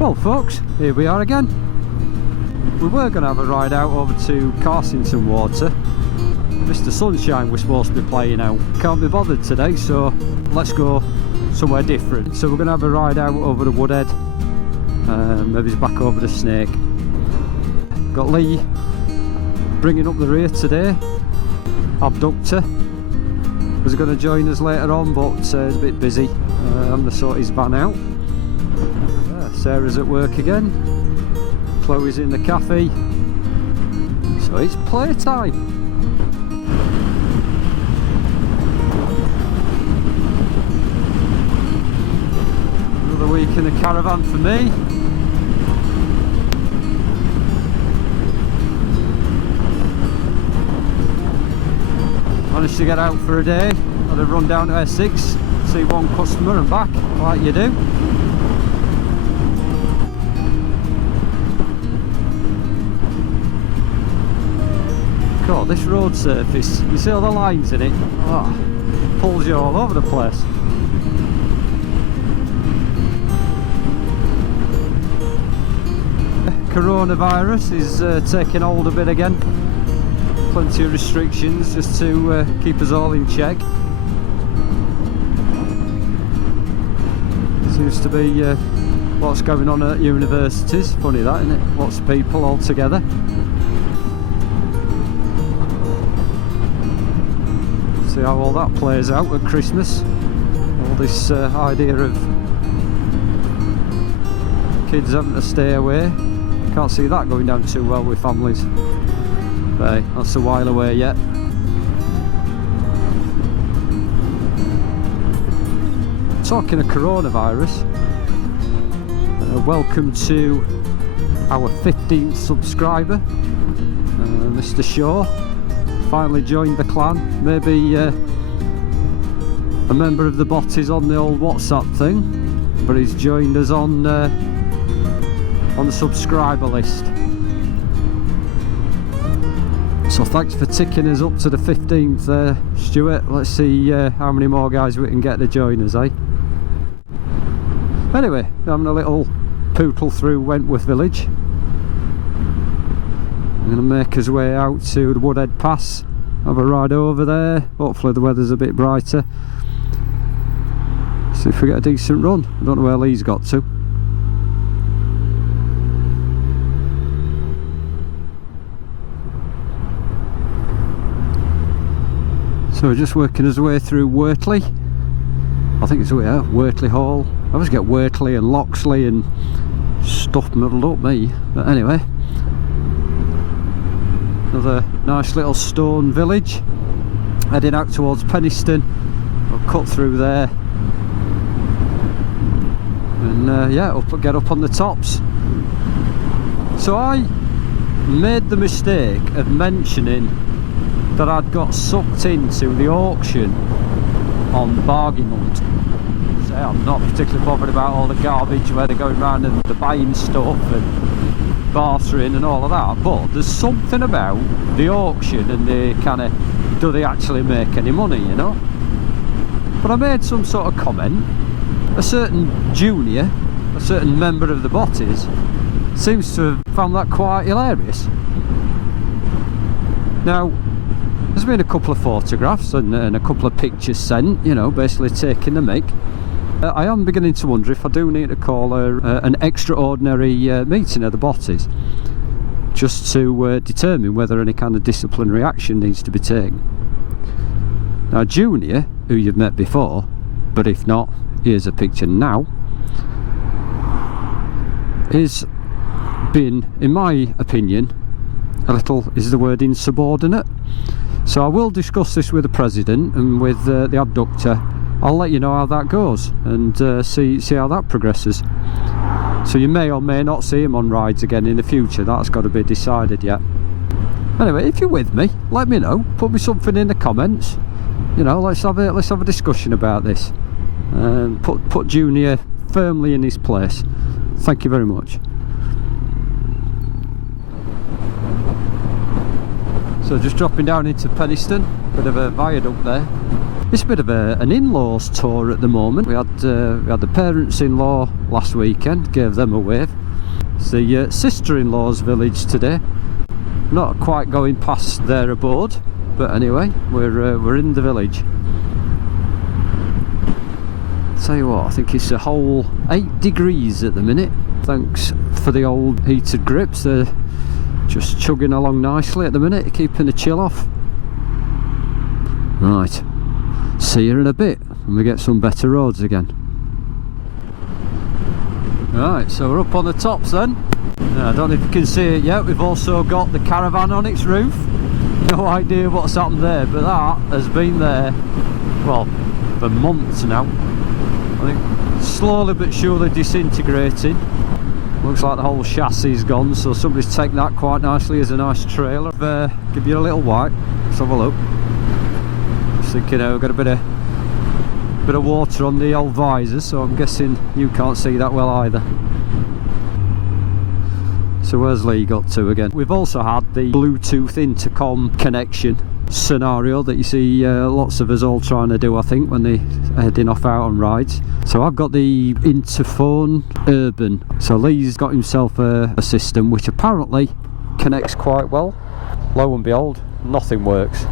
Well folks, here we are again. We were going to have a ride out over to Carsington Water. Mr. Sunshine was supposed to be playing out. Can't be bothered today, so let's go somewhere different. So we're going to have a ride out over the Woodhead. Maybe it's back over the Snake. Got Lee bringing up the rear today. Abductor was going to join us later on, but he's a bit busy. I'm going to sort his van out. Sarah's at work again. Chloe's in the cafe. So it's playtime. Another week in the caravan for me. Managed to get out for a day. Had a run down to Essex, see one customer and back, like you do. God, this road surface, you see all the lines in it? Oh, pulls you all over the place. Coronavirus is taking hold a bit again. Plenty of restrictions just to keep us all in check. Seems to be lots going on at universities. Funny that, isn't it? Lots of people all together. See how all that plays out at Christmas. All this idea of kids having to stay away. Can't see that going down too well with families. But hey, that's a while away yet. Talking of coronavirus, welcome to our 15th subscriber, Mr. Shaw. Finally joined the clan. Maybe a member of the botties on the old WhatsApp thing, but he's joined us on the subscriber list. So thanks for ticking us up to the 15th there, Stuart. Let's see how many more guys we can get to join us, eh? Anyway, having a little pootle through Wentworth village. We're going to make us way out to the Woodhead Pass, have a ride over there. Hopefully the weather's a bit brighter. See if we get a decent run. I don't know where Lee's got to. So we're just working his way through Wortley. I think it's Wortley Hall. I always get Wortley and Loxley and stuff muddled up me. But anyway, another nice little stone village. Heading out towards Penistone. We'll cut through there. And yeah, get up on the tops. So I made the mistake of mentioning that I'd got sucked into the auction on Bargain Hunt. So I'm not particularly bothered about all the garbage where they're going around and they're buying stuff and bartering and all of that, but there's something about the auction and the kind of, do they actually make any money, you know? But I made some sort of comment. A certain junior, a certain member of the botties, seems to have found that quite hilarious. Now, there's been a couple of photographs and a couple of pictures sent, you know, basically taking the mick. I am beginning to wonder if I do need to call an extraordinary meeting of the botties, just to determine whether any kind of disciplinary action needs to be taken. Now, Junior, who you've met before, but if not, here's a picture now, is been, in my opinion, a little, is the word insubordinate. So I will discuss this with the president and with the abductor. I'll let you know how that goes and see how that progresses. So you may or may not see him on rides again in the future. That's got to be decided yet. Anyway, if you're with me, let me know. Put me something in the comments. You know, let's have a discussion about this. Put Junior firmly in his place. Thank you very much. So just dropping down into Penistone, bit of a viaduct there. It's a bit of an in-laws tour at the moment. We had the parents-in-law last weekend, gave them a wave. It's the sister-in-law's village today. Not quite going past their abode, but anyway, we're in the village. Tell you what, I think it's a whole 8 degrees at the minute. Thanks for the old heated grips. They're just chugging along nicely at the minute, keeping the chill off. Right, see you in a bit when we get some better roads again. Right, so we're up on the tops then. I don't know if you can see it yet, we've also got the caravan on its roof. No idea what's happened there, but that has been there, well, for months now. I think slowly but surely disintegrating. Looks like the whole chassis is gone, so somebody's taken that quite nicely as a nice trailer. Give you a little wipe, let's have a look. Just thinking, we've got a bit of water on the old visor, so I'm guessing you can't see that well either. So where's Lee got to again? We've also had the Bluetooth intercom connection scenario that you see lots of us all trying to do, I think, when they're heading off out on rides. So I've got the Interphone Urban. So Lee's got himself a system which apparently connects quite well. Lo and behold, nothing works.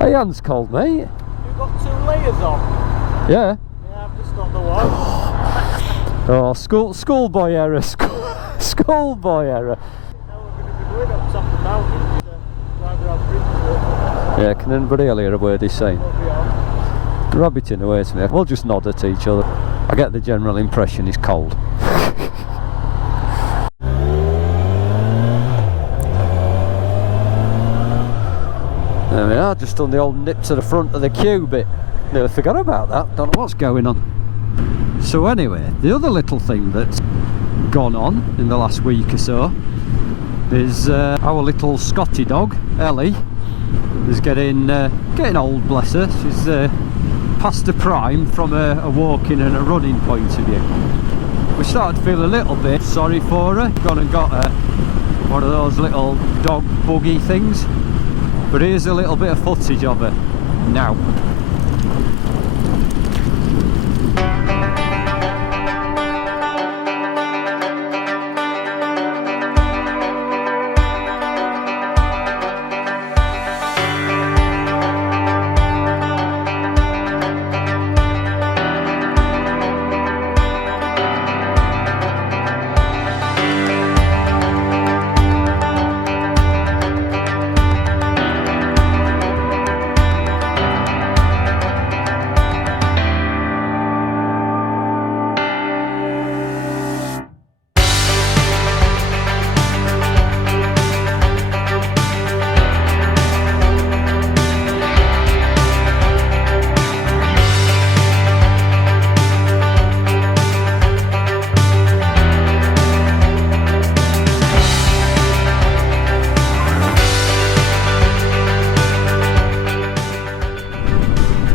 Hey, hand's cold, mate. You've got 2 layers on? Yeah. Yeah, I've just got the one. Oh, schoolboy error, schoolboy error. Now we're going to be going up top the mountain. Driver out bridge. Yeah, can anybody hear a word he's saying? Rabbiting away to me. We'll just nod at each other. I get the general impression he's cold. There we are, just on the old nip to the front of the queue bit. Nearly forgot about that, don't know what's going on. So anyway, the other little thing that's gone on in the last week or so is our little Scotty dog, Ellie, is getting old, bless her. She's past the prime from a walking and a running point of view. We started to feel a little bit sorry for her, gone and got her one of those little dog buggy things. But here's a little bit of footage of her now.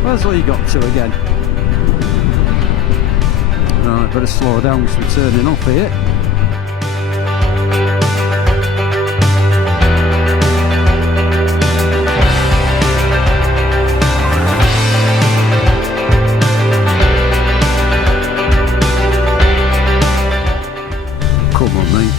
Where's Lee got to again? Right, better slow down because we're turning off here. Come on, mate.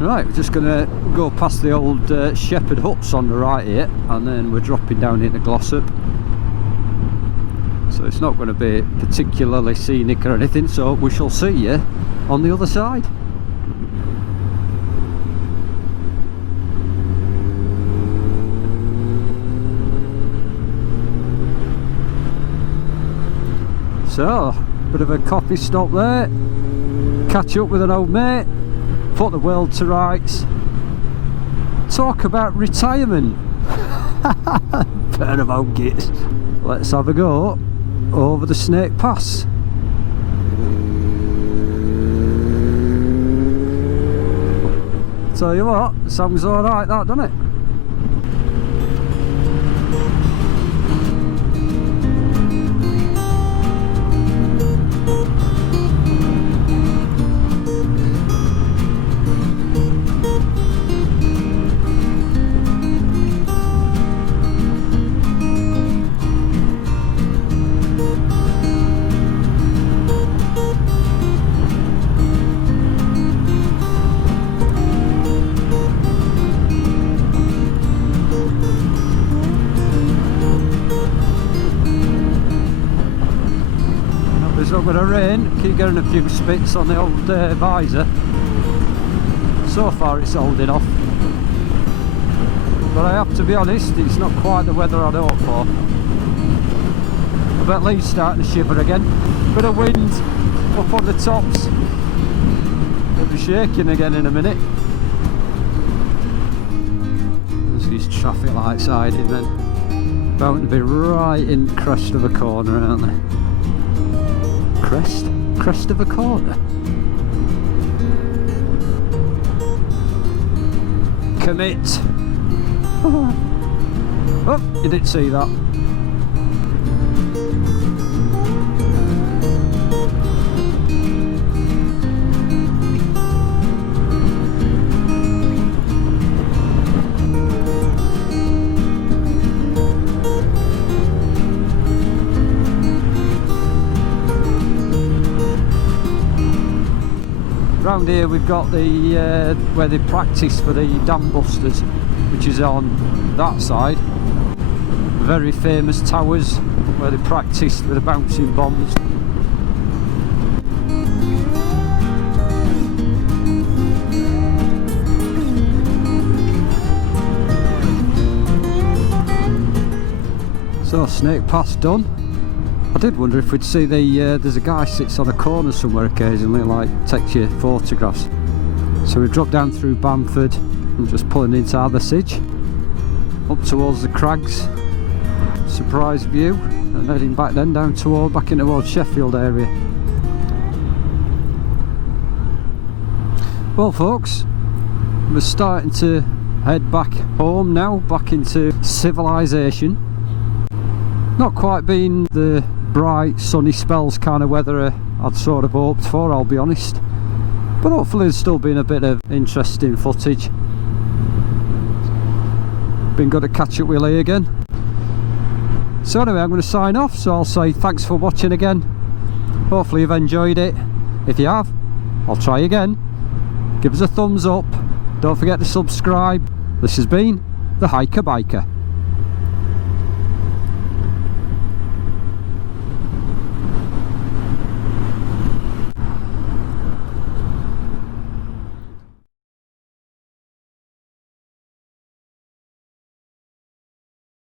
Right, we're just going to go past the old shepherd huts on the right here, and then we're dropping down into Glossop. So it's not going to be particularly scenic or anything, so we shall see you on the other side. So, bit of a coffee stop there, catch up with an old mate, put the world to rights, talk about retirement. Pair of old gits. Let's have a go over the Snake Pass. Tell you what, sounds alright that, doesn't it? It's not going to rain, keep getting a few spits on the old visor. So far it's holding off, but I have to be honest, it's not quite the weather I'd hoped for. I bet Lee's starting to shiver again. Bit of wind up on the tops. It'll be shaking again in a minute. There's these traffic lights hiding then. Bound to be right in crest of a corner, aren't they? Crest of a corner. Commit. Oh, you didn't see that. Around here we've got the where they practice for the dam busters, which is on that side. Very famous towers where they practiced with the bouncing bombs. So Snake Pass done. I did wonder if we'd see there's a guy sits on a corner somewhere occasionally, like takes your photographs. So we've dropped down through Bamford and just pulling into Athersage, up towards the crags, surprise view, and heading back then down back into towards Sheffield area. Well folks, we're starting to head back home now, back into civilization. Not quite been the bright sunny spells kind of weather I'd sort of hoped for, I'll be honest, but hopefully there's still been a bit of interesting footage. Been good to catch up with Lee again. So anyway, I'm going to sign off, so I'll say thanks for watching again. Hopefully you've enjoyed it. If you have, I'll try again. Give us a thumbs up, don't forget to subscribe. This has been the Hiker Biker.